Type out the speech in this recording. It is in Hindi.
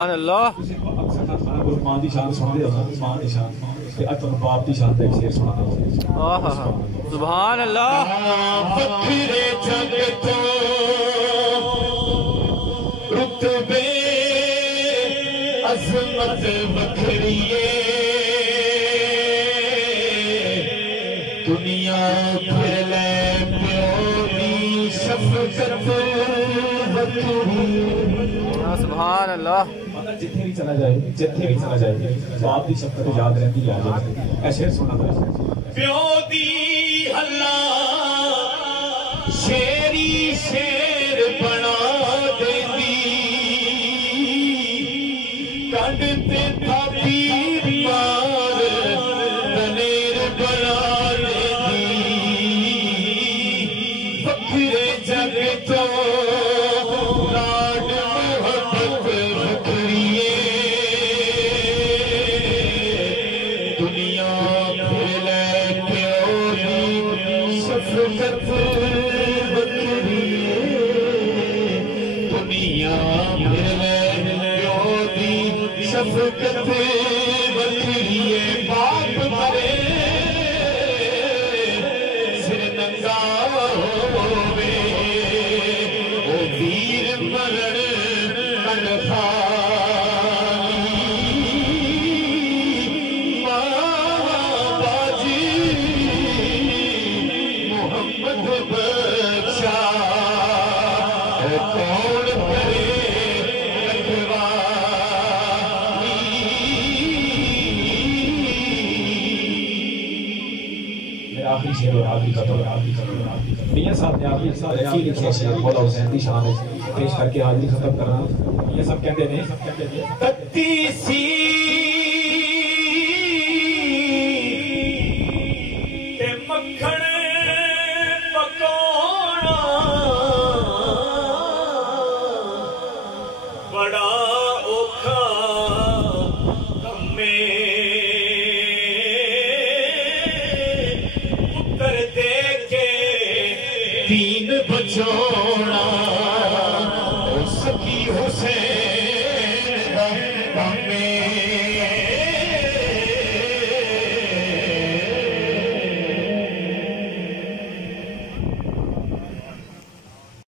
अल्लाह मां दी शान सुनदे हो मां दी शान ते अज तुहानू बाप दी शान दा एक शेर सुनाना। आहा सुभान अल्लाह। बखरे जग तो रुतबे अजमत बखरिए दुनिया फिर ले प्यो दी शफकत बखरी। सुभान अल्लाह। जिथे भी चला जाए बाप की शफकत याद रहती है। शेर सुना प्यो दी हल्ला शेरी शेर बना देंदी कंड ते थापी मार दलेर बना देंदी बखरे जग तो लाड मोहब्बत बखरिए दुनिया फिर ले प्यो दी शफकत बखरिए दुनिया फिर ले प्यो दी शफकत बखरिए बाप मरे सिर नंगा होवे ओ वीर मरण मोहम्मद बख्शा कौन करे आखिरी शेर और आखिरी कतल मियां साहब ने आखिरी की लिखे शेर मौला हुसैन की शान पेश करके हाजिरी खत्म करना। ये सब कहते ने तत्ती सी ते मक्खन पकाना बड़ा औखा कम्मे पुत्र दे के तीन बच्चों